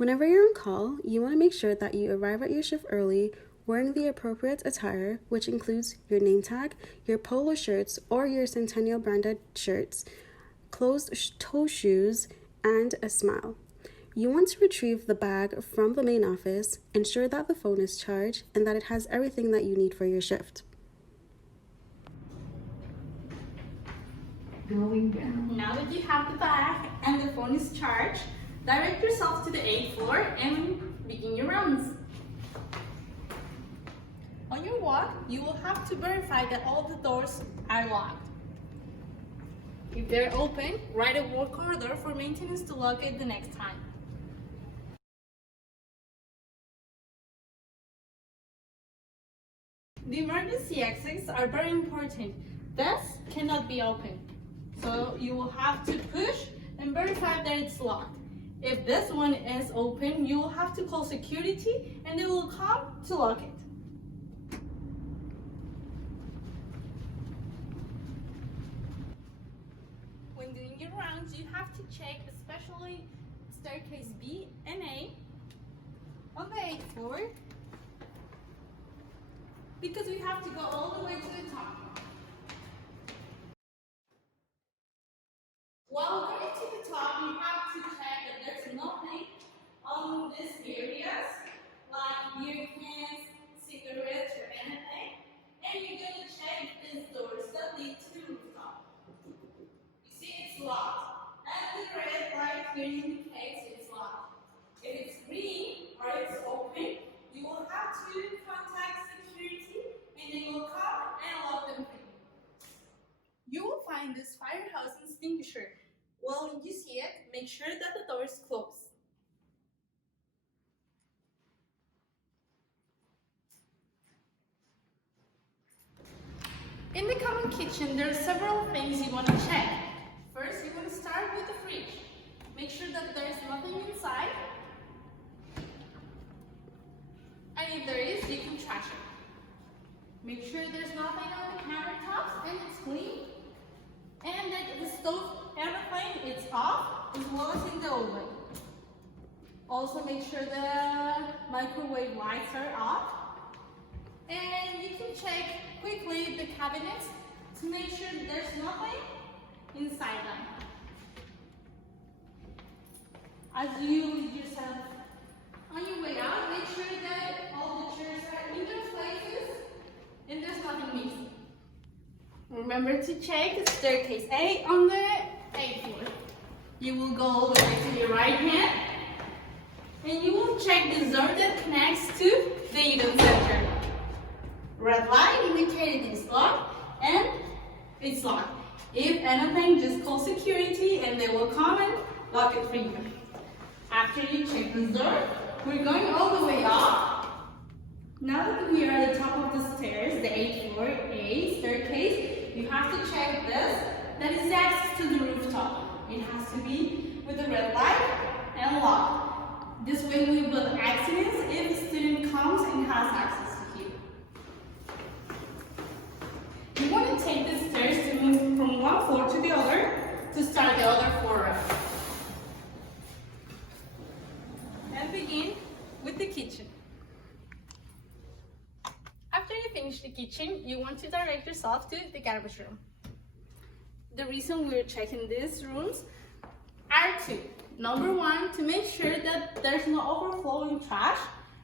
Whenever you're on call, you want to make sure that you arrive at your shift early, wearing the appropriate attire, which includes your name tag, your polo shirts or your Centennial branded shirts, closed-toe shoes, and a smile. You want to retrieve the bag from the main office, ensure that the phone is charged, and that it has everything that you need for your shift. Going down. Now that you have the bag and the phone is charged, direct yourself to the 8th floor and begin your rounds. On your walk, you will have to verify that all the doors are locked. If they're open, write a work order for maintenance to lock it the next time. The emergency exits are very important. This cannot be opened. So you will have to push and verify that it's locked. If this one is open, you will have to call security and they will come to lock it. When doing your rounds, you have to check especially staircase B and A on the 8th floor because we have to go all the way to the top. While going to the top, you have to check that there's nothing on these areas, like beer cans, cigarettes, or anything. And you're going to check these doors that lead to the rooftop. You see it's locked, and the red light here indicates it's locked. If it's green or it's open, you will have to contact security and they will come and lock them for you. You will find this firehouse extinguisher. When you see it, make sure that the door is closed. In the common kitchen, there are several things you want to check. First, you want to start with the fridge. Make sure that there is nothing inside. And if there is, you can trash it. Make sure there's nothing on the countertops and it's clean. And that the stove, everything is off, as well as in the oven. Also make sure the microwave lights are off. And you can check quickly the cabinets to make sure there's nothing inside them. As you lead yourself on your way out, make sure that all the chairs are in their places and there's nothing missing. Remember to check the staircase A on the 8th floor. You will go all the way to your right hand and you will check the door that connects to the event center. Red light indicating it's locked and it's locked. If anything, just call security and they will come and lock it for you. After you check this door, we're going all the way up. Now that we are at the top of the stairs, the 8th floor A staircase, you have to check this. That is access to the rooftop. It has to be with a red light and locked. This way we will accidents if a student comes and has access to you. You want to take the stairs to move from one floor to the other to start the other floor up. And begin with the kitchen. After you finish the kitchen, you want to direct yourself to the garbage room. The reason we're checking these rooms are two. Number one, to make sure that there's no overflowing trash.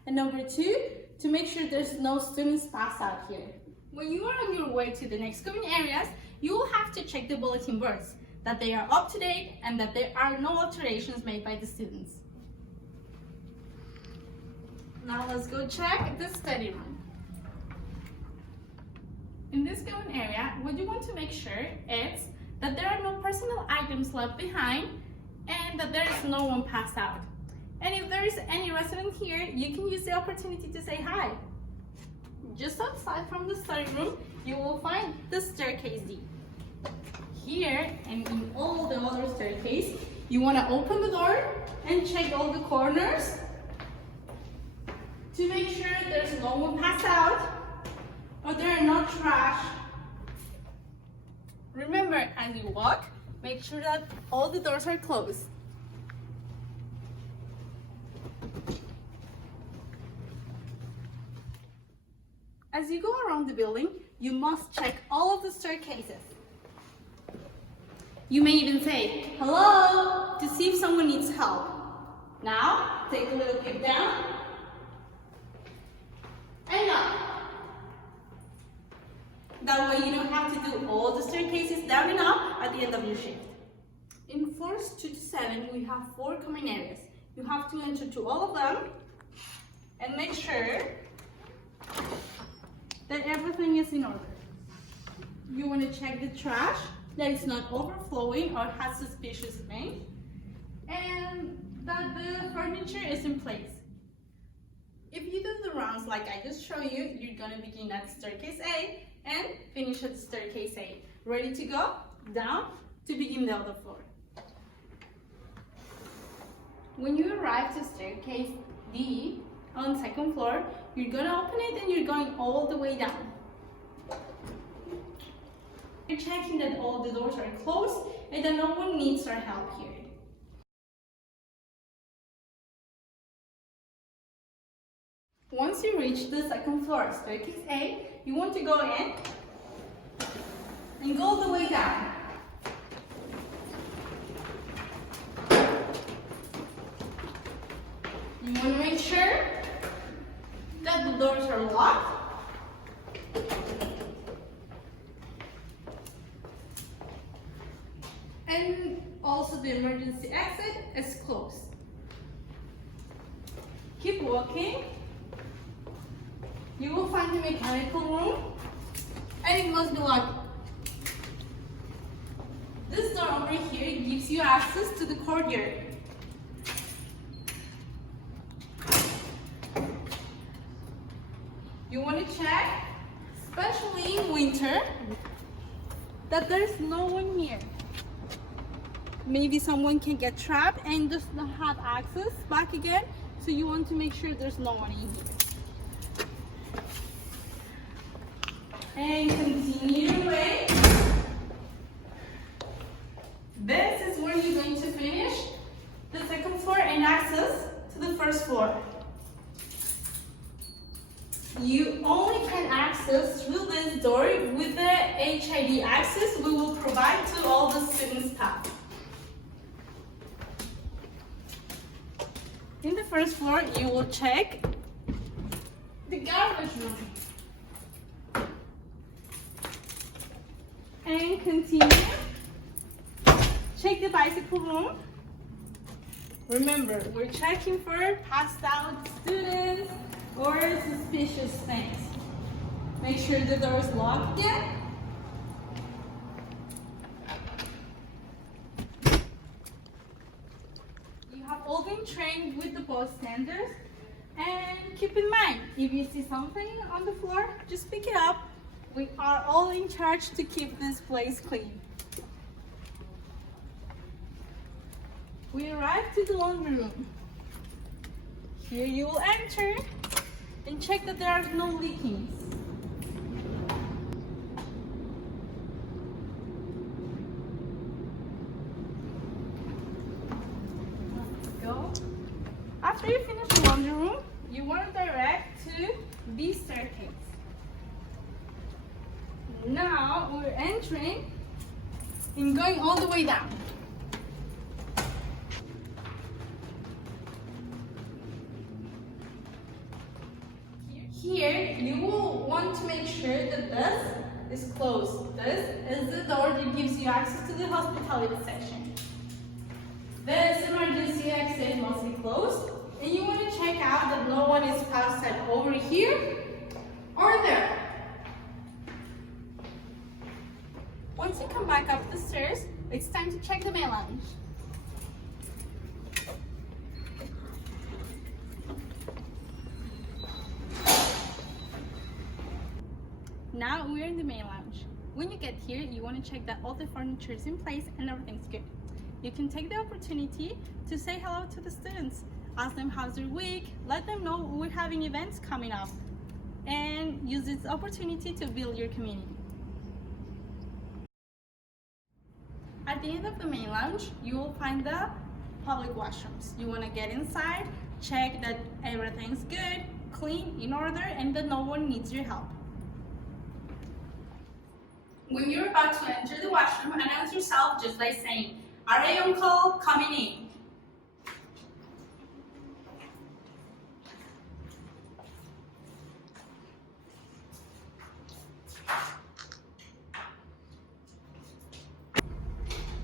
And number two, to make sure there's no students pass out here. When you are on your way to the next coming areas, you will have to check the bulletin boards, that they are up to date and that there are no alterations made by the students. Now let's go check the study room. In this common area, what you want to make sure is that there are no personal items left behind and that there is no one passed out. And if there is any resident here, you can use the opportunity to say hi. Just outside from the study room, you will find the staircase D. Here and in all the other staircase, you want to open the door and check all the corners to make sure there's no one passed out or there are no trash. Remember, as you walk, make sure that all the doors are closed. As you go around the building, you must check all of the staircases. You may even say, hello, to see if someone needs help. Now, take a little peek down. And up. That way you don't have to do all the staircases down and up at the end of your shift. In floors 2 to 7, we have 4 common areas. You have to enter to all of them and make sure that everything is in order. You want to check the trash, that it's not overflowing or has suspicious things, and that the furniture is in place. If you do the rounds like I just showed you, you're gonna begin at staircase A and finish at staircase A. Ready to go down to begin the other floor. When you arrive to staircase D on the second floor, you're gonna open it and you're going all the way down. You're checking that all the doors are closed and that no one needs our help here. Once you reach the second floor, staircase A, you want to go in and go all the way down. You want to make sure that the doors are locked. And also the emergency exit is closed. Keep walking. You will find the mechanical room and it must be locked. This door over here gives you access to the courtyard. You want to check, especially in winter, that there's no one here. Maybe someone can get trapped and does not have access back again, so you want to make sure there's no one in here. And continue your way. This is where you're going to finish the second floor and access to the first floor. You only can access through this door with the HID access we will provide to all the student staff. In the first floor, you will check the garbage room. And continue. Check the bicycle room. Remember, we're checking for passed out students or suspicious things. Make sure the door is locked again. You have all been trained with the bystanders, and keep in mind, if you see something on the floor, just pick it up. We are all in charge to keep this place clean. We arrived to the laundry room. Here you will enter and check that there are no leakings. Let's go. After you finish the laundry room, you want to direct to B staircase. Now we're entering and going all the way down. Here, you will want to make sure that this is closed. This is the door that gives you access to the hospitality section. This emergency exit must be closed, and you want to check out that no one is passed out over here or there. Once you come back up the stairs, it's time to check the main lounge. Now we're in the main lounge. When you get here, you want to check that all the furniture is in place and everything's good. You can take the opportunity to say hello to the students. Ask them how's their week, let them know we're having events coming up, and use this opportunity to build your community. At the end of the main lounge, you will find the public washrooms. You want to get inside, check that everything's good, clean, in order, and that no one needs your help. When you're about to enter the washroom, announce yourself just by saying, "RA on call, coming in."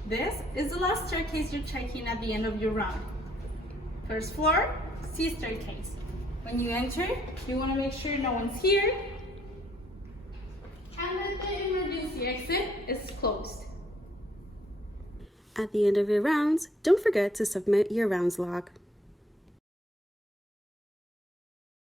This is the last staircase you're checking at the end of your round. First floor, C staircase. When you enter, you want to make sure no one's here and that the emergency exit is closed. At the end of your rounds, don't forget to submit your rounds log.